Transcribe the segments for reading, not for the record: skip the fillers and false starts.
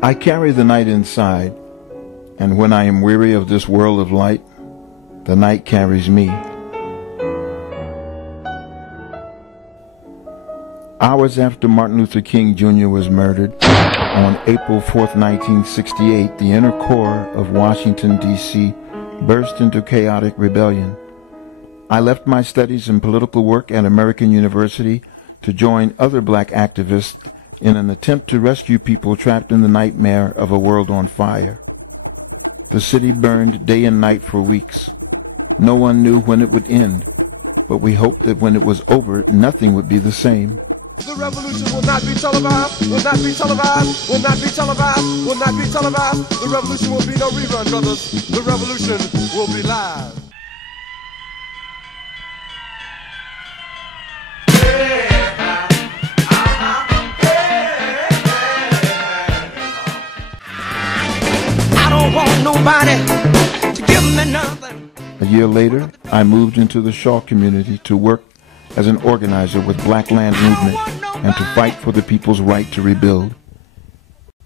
I carry the night inside, and when I am weary of this world of light, the night carries me. Hours after Martin Luther King Jr. was murdered, on April 4th, 1968, the inner core of Washington, D.C. burst into chaotic rebellion. I left my studies in political work at American University to join other black activists in an attempt to rescue people trapped in the nightmare of a world on fire. The city burned day and night for weeks. No one knew when it would end, but we hoped that when it was over, nothing would be the same. The revolution will not be televised, will not be televised, will not be televised, will not be televised. The revolution will be no rerun, brothers. The revolution will be live. I don't want nobody to give me nothing. A year later, I moved into the Shaw community to work as an organizer with Black Land Movement and to fight for the people's right to rebuild.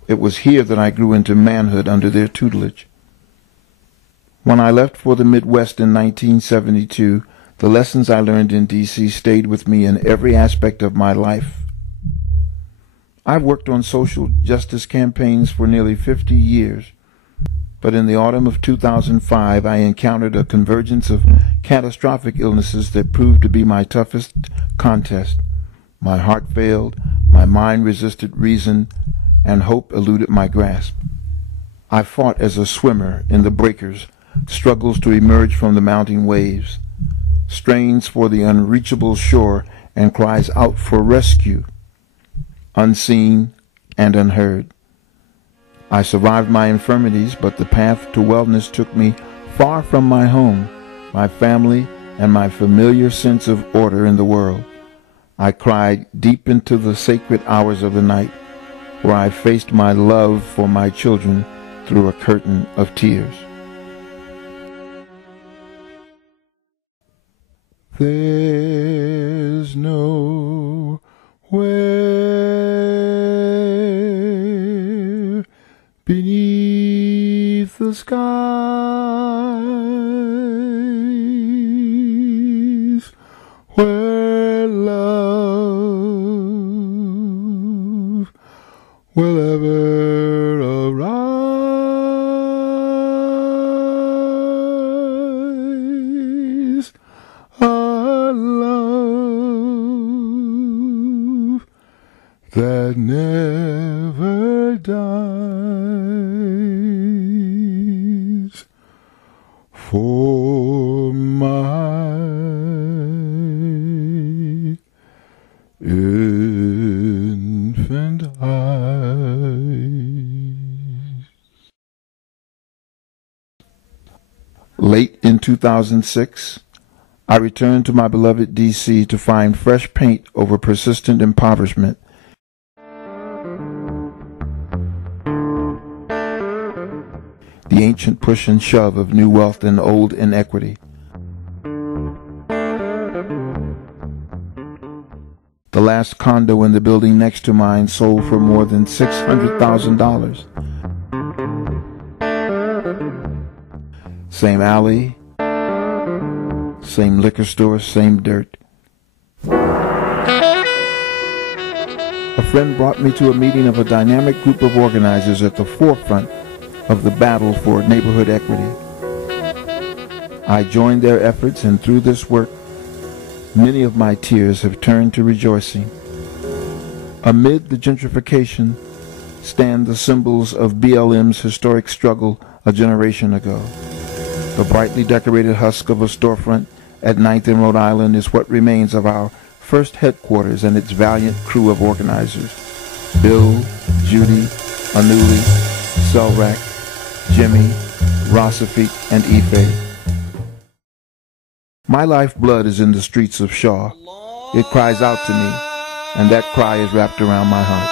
It was here that I grew into manhood under their tutelage. When I left for the Midwest in 1972, the lessons I learned in D.C. stayed with me in every aspect of my life. I've worked on social justice campaigns for nearly 50 years, but in the autumn of 2005, I encountered a convergence of catastrophic illnesses that proved to be my toughest contest. My heart failed, my mind resisted reason, and hope eluded my grasp. I fought as a swimmer in the breakers, struggles to emerge from the mounting waves, strains for the unreachable shore, and cries out for rescue, unseen and unheard. I survived my infirmities, but the path to wellness took me far from my home, my family, and my familiar sense of order in the world. I cried deep into the sacred hours of the night, where I faced my love for my children through a curtain of tears. There's nowhere beneath the skies where love will ever arise. A love that never dies. For my infant eyes. Late in 2006, I returned to my beloved D.C. to find fresh paint over persistent impoverishment. The ancient push and shove of new wealth and old inequity. The last condo in the building next to mine sold for more than $600,000. Same alley, same liquor store, same dirt. A friend brought me to a meeting of a dynamic group of organizers at the forefront of the battle for neighborhood equity. I joined their efforts, and through this work, many of my tears have turned to rejoicing. Amid the gentrification stand the symbols of BLM's historic struggle a generation ago. The brightly decorated husk of a storefront at 9th and Rhode Island is what remains of our first headquarters and its valiant crew of organizers. Bill, Judy, Anuli, Selrak, Jimmy, Rosafik, and Ife. My lifeblood is in the streets of Shaw. It cries out to me, and that cry is wrapped around my heart.